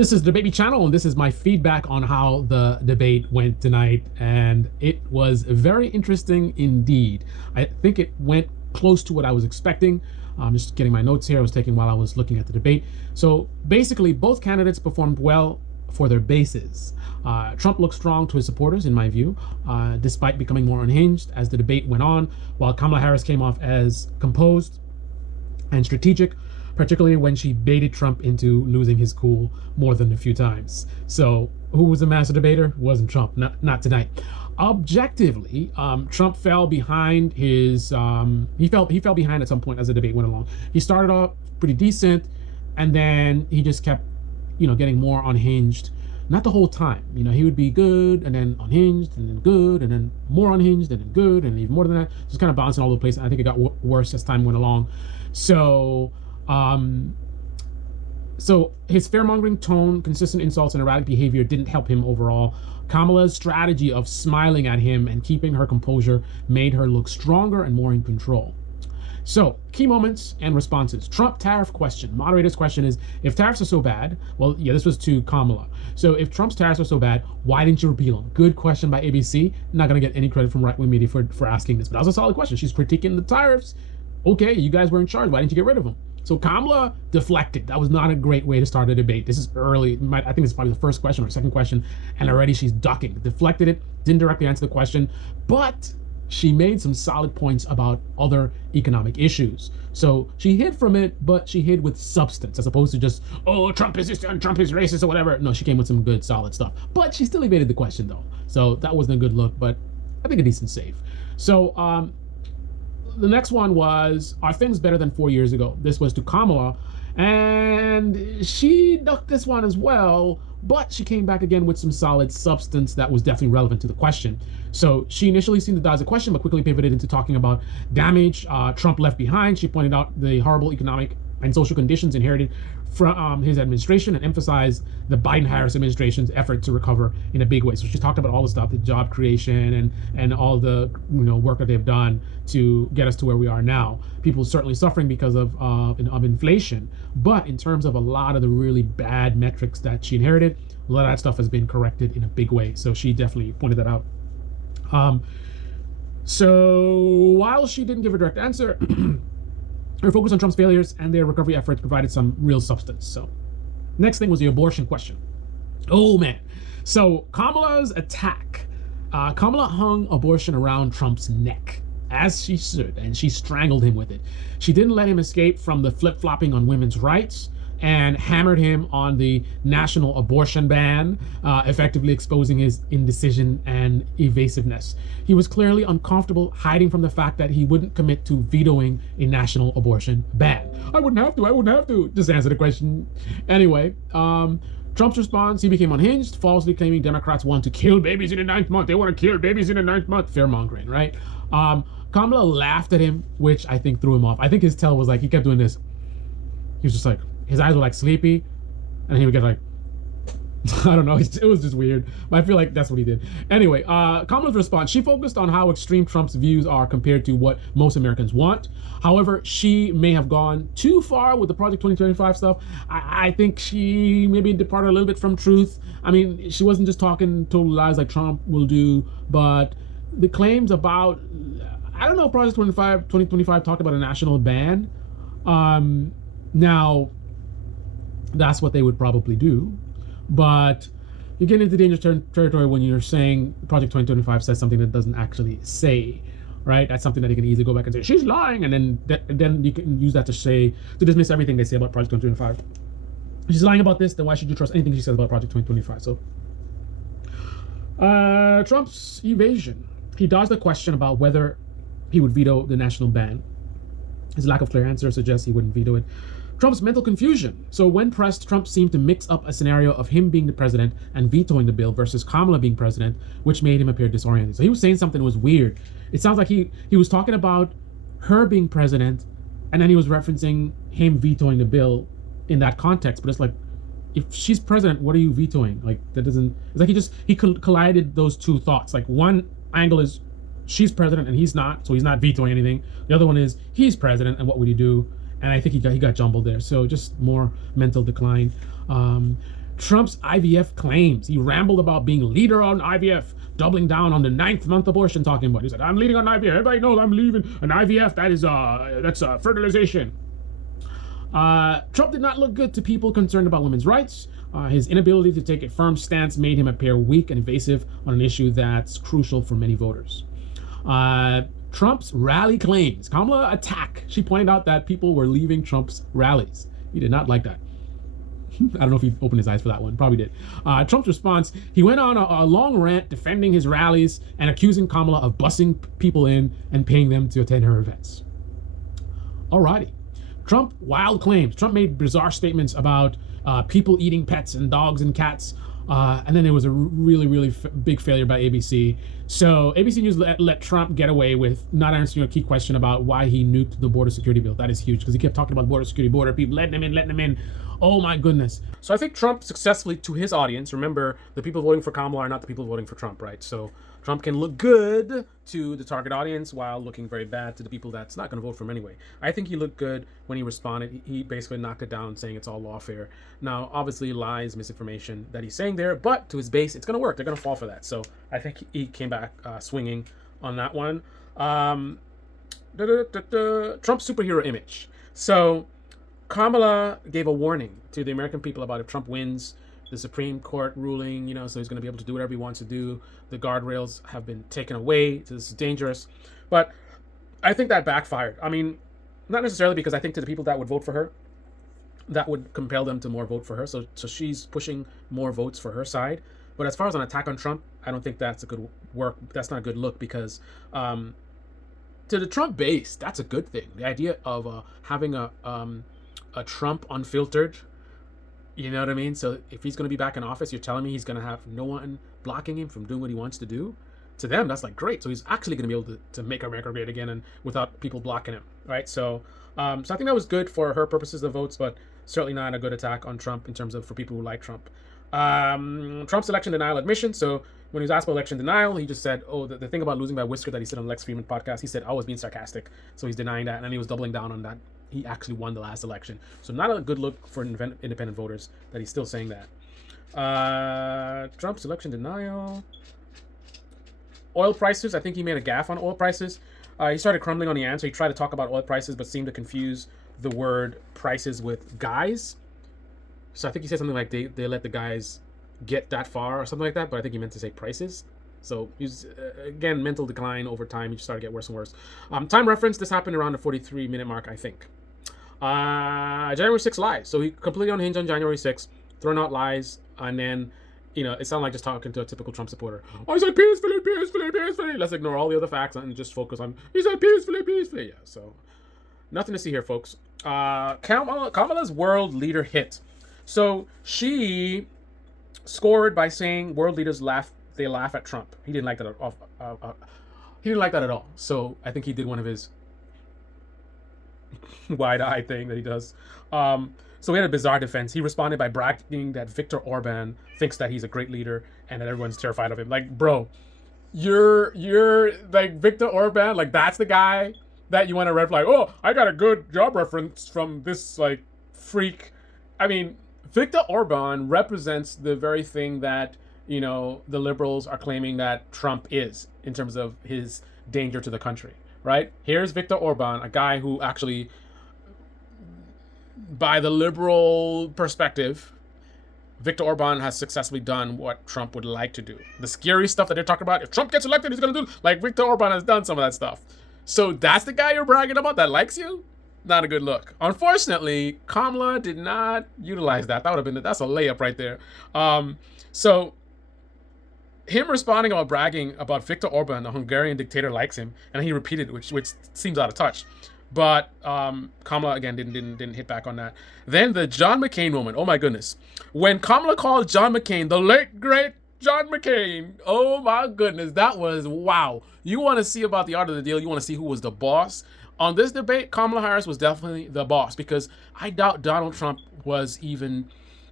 This is the Debate Me channel, and this is my feedback on how the debate went tonight, and it was very interesting indeed. I think it went close to what I was expecting. I'm just getting my notes here I was taking while I was looking at the debate. So basically, both candidates performed well for their bases. Trump looked strong to his supporters, in my view, despite becoming more unhinged as the debate went on, while Kamala Harris came off as composed and strategic, particularly when she baited Trump into losing his cool more than a few times. So who was the master debater? Wasn't Trump, not tonight. Objectively, Trump fell behind his, he fell behind at some point as the debate went along. He started off pretty decent, and then he just kept, getting more unhinged. Not the whole time, he would be good and then unhinged and then good and then more unhinged and then good and even more than that. Just kind of bouncing all over the place. I think it got worse as time went along. So his fear-mongering tone, consistent insults, and erratic behavior didn't help him overall. Kamala's strategy of smiling at him and keeping her composure made her look stronger and more in control. So, key moments and responses. Trump tariff question. Moderator's question is, if tariffs are so bad, well, yeah, this was to Kamala. So if Trump's tariffs are so bad, why didn't you repeal them? Good question by ABC. Not going to get any credit from right-wing media for asking this, but that was a solid question. She's critiquing the tariffs. Okay, you guys were in charge. Why didn't you get rid of them? So Kamala deflected. That was not a great way to start a debate. This is early. I think it's probably the first question or second question, and already she's ducking. Deflected it, didn't directly answer the question, but she made some solid points about other economic issues. So she hid from it, but she hid with substance, as opposed to just, oh, Trump is this and Trump is racist or whatever. No, she came with some good, solid stuff. But she still evaded the question, though. So that wasn't a good look, but I think a decent save. So, the next one was, are things better than 4 years ago? This was to Kamala, and she ducked this one as well, but she came back again with some solid substance that was definitely relevant to the question. So she initially seemed to dodge the question, but quickly pivoted into talking about damage Trump left behind. She pointed out the horrible economic and social conditions inherited from his administration and emphasized the Biden-Harris administration's effort to recover in a big way. So she talked about all the stuff, the job creation and all the work that they've done to get us to where we are now. People certainly suffering because of inflation, but in terms of a lot of the really bad metrics that she inherited, a lot of that stuff has been corrected in a big way. So she definitely pointed that out. So while she didn't give a direct answer, her focus on Trump's failures and their recovery efforts provided some real substance. So next thing was the abortion question. Oh man. So Kamala's attack. Kamala hung abortion around Trump's neck, as she should, and she strangled him with it. She didn't let him escape from the flip-flopping on women's rights and hammered him on the national abortion ban, effectively exposing his indecision and evasiveness. He was clearly uncomfortable hiding from the fact that he wouldn't commit to vetoing a national abortion ban. I wouldn't have to. Just answer the question. Anyway, Trump's response, he became unhinged, falsely claiming Democrats want to kill babies in the 9th month. They want to kill babies in the 9th month. Fear-mongering, right? Kamala laughed at him, which I think threw him off. I think his tail was like, he kept doing this. He was just like, his eyes were like sleepy, and he would get like, I don't know, it was just weird, but I feel like that's what he did. Anyway, Kamala's response, she focused on how extreme Trump's views are compared to what most Americans want. However, she may have gone too far with the Project 2025 stuff. I think she maybe departed a little bit from truth. I mean, she wasn't just talking total lies like Trump will do, but the claims about, I don't know if Project 2025 talked about a national ban. Now, that's what they would probably do, but you get into dangerous territory when you're saying Project 2025 says something that doesn't actually say, right? That's something that you can easily go back and say, she's lying, and then you can use that to dismiss everything they say about Project 2025. If she's lying about this, then why should you trust anything she says about Project 2025? So, Trump's evasion. He dodged the question about whether he would veto the national ban. His lack of clear answer suggests he wouldn't veto it. Trump's mental confusion. So when pressed, Trump seemed to mix up a scenario of him being the president and vetoing the bill versus Kamala being president, which made him appear disoriented. So he was saying something that was weird. It sounds like he was talking about her being president, and then he was referencing him vetoing the bill in that context. But it's like, if she's president, what are you vetoing? Like, that doesn't, it's like he collided those two thoughts. Like, one angle is she's president and he's not, so he's not vetoing anything. The other one is he's president and what would he do? And I think he got jumbled there. So just more mental decline. Trump's IVF claims. He rambled about being leader on IVF, doubling down on the 9th month abortion talking about. He said, I'm leading on IVF. Everybody knows I'm leaving an IVF. That's fertilization. Trump did not look good to people concerned about women's rights. His inability to take a firm stance made him appear weak and evasive on an issue that's crucial for many voters. Trump's rally claims. Kamala attack. She pointed out that people were leaving Trump's rallies. He did not like that. I don't know if he opened his eyes for that one. Probably did. Trump's response, he went on a long rant defending his rallies and accusing Kamala of bussing people in and paying them to attend her events. Alrighty. Trump, wild claims. Trump made bizarre statements about people eating pets and dogs and cats. And then it was a really big failure by ABC. So ABC News let Trump get away with not answering a key question about why he nuked the border security bill. That is huge because he kept talking about border security, people letting them in. Oh my goodness. So I think Trump successfully, to his audience, remember the people voting for Kamala are not the people voting for Trump, right? So Trump can look good to the target audience while looking very bad to the people that's not going to vote for him anyway. I think he looked good when he responded. He basically knocked it down saying it's all lawfare. Now, obviously lies, misinformation that he's saying there, but to his base, it's going to work. They're going to fall for that. So I think he came back swinging on that one. Trump's superhero image. So Kamala gave a warning to the American people about if Trump wins the Supreme Court ruling, so he's going to be able to do whatever he wants to do. The guardrails have been taken away. So this is dangerous. But I think that backfired. I mean, not necessarily because I think to the people that would vote for her, that would compel them to more vote for her. So she's pushing more votes for her side. But as far as an attack on Trump, I don't think that's a good work. That's not a good look because to the Trump base, that's a good thing. The idea of having a Trump unfiltered, you know what I mean? So if he's going to be back in office, you're telling me he's going to have no one blocking him from doing what he wants to do? To them, that's like great. So he's actually going to be able to make America great again and without people blocking him, right? So I think that was good for her purposes of votes, but certainly not a good attack on Trump in terms of for people who like Trump. Trump's election denial admission. So when he was asked about election denial, he just said, the thing about losing by whisker that he said on Lex Fridman podcast, he said, I was being sarcastic. So he's denying that. And then he was doubling down on that. He actually won the last election. So not a good look for independent voters that he's still saying that. Trump's election denial. Oil prices. I think he made a gaffe on oil prices. He started crumbling on the answer. He tried to talk about oil prices, but seemed to confuse the word prices with guys. So I think he said something like they let the guys get that far or something like that, but I think he meant to say prices. So he's, again, mental decline over time. He just started to get worse and worse. Time reference, this happened around the 43-minute mark, I think. January 6th lies. So he completely unhinged on January 6th, thrown out lies, and then, it sounded like just talking to a typical Trump supporter. Oh, he said peacefully. Let's ignore all the other facts and just focus on, he said peacefully. Yeah, so nothing to see here, folks. Kamala's world leader hit. So she scored by saying world leaders laugh at Trump. He didn't like that at all. So I think he did one of his wide-eye thing that he does. So he had a bizarre defense. He responded by bragging that Viktor Orban thinks that he's a great leader and that everyone's terrified of him. Like, bro, you're like Viktor Orban, like that's the guy that you want to rep like, oh, I got a good job reference from this like freak. I mean, Viktor Orban represents the very thing that, the liberals are claiming that Trump is in terms of his danger to the country, right? Here's Viktor Orban, a guy who actually, by the liberal perspective, Viktor Orban has successfully done what Trump would like to do. The scary stuff that they're talking about, if Trump gets elected, he's going to do, like Viktor Orban has done some of that stuff. So that's the guy you're bragging about that likes you? Not a good look. Unfortunately, Kamala did not utilize that. That's a layup right there. So him responding about bragging about Viktor Orban, the Hungarian dictator, likes him, and he repeated, which seems out of touch. But Kamala again didn't hit back on that. Then the John McCain moment. Oh my goodness, when Kamala called John McCain the late great John McCain. Oh my goodness, that was wow. You want to see about the art of the deal? You want to see who was the boss? On this debate, Kamala Harris was definitely the boss because I doubt Donald Trump was even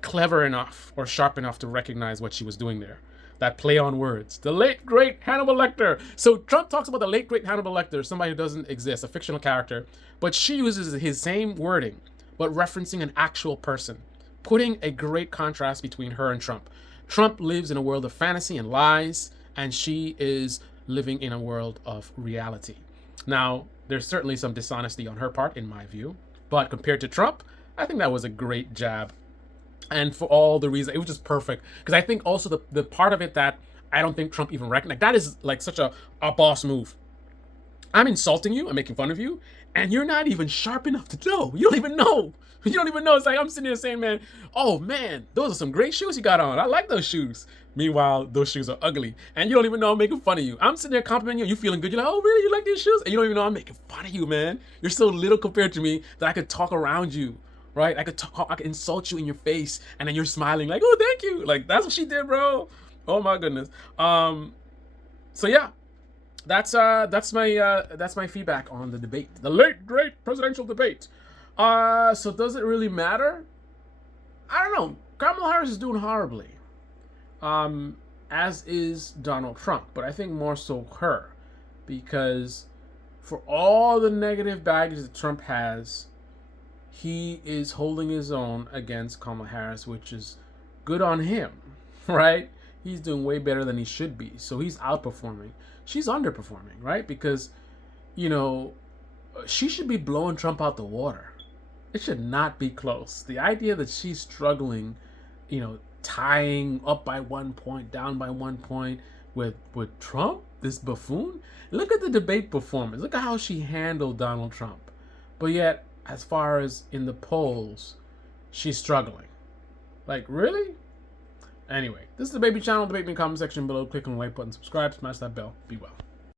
clever enough or sharp enough to recognize what she was doing there. That play on words. The late, great Hannibal Lecter. So Trump talks about the late, great Hannibal Lecter, somebody who doesn't exist, a fictional character, but she uses his same wording, but referencing an actual person. putting a great contrast between her and Trump. Trump lives in a world of fantasy and lies, and she is living in a world of reality. Now, there's certainly some dishonesty on her part, in my view, but compared to Trump, I think that was a great jab. And for all the reasons, it was just perfect. Because I think also the part of it that I don't think Trump even recognized, that is like such a boss move. I'm insulting you, I'm making fun of you, and you're not even sharp enough to know. You don't even know. You don't even know. It's like I'm sitting here saying, man, oh man, those are some great shoes you got on. I like those shoes. Meanwhile, those shoes are ugly. And you don't even know I'm making fun of you. I'm sitting there complimenting you. You feeling good. You're like, oh, really? You like these shoes? And you don't even know I'm making fun of you, man. You're so little compared to me that I could talk around you, right? I could insult you in your face, and then you're smiling like, oh, thank you. Like, that's what she did, bro. Oh my goodness. So yeah, that's my feedback on the debate, the late great presidential debate. So does it really matter? I don't know. Kamala Harris is doing horribly, as is Donald Trump, but I think more so her, because for all the negative baggage that Trump has, he is holding his own against Kamala Harris, which is good on him, right? He's doing way better than he should be. So he's outperforming. She's underperforming, right? Because, she should be blowing Trump out the water. It should not be close. The idea that she's struggling, tying up by 1 point, down by 1 point with Trump, this buffoon. Look at the debate performance. Look at how she handled Donald Trump. But yet, as far as in the polls, she's struggling. Like, really? Anyway, this is the Baby Channel. Debate me in the comment section below. Click on the like button, subscribe, smash that bell. Be well.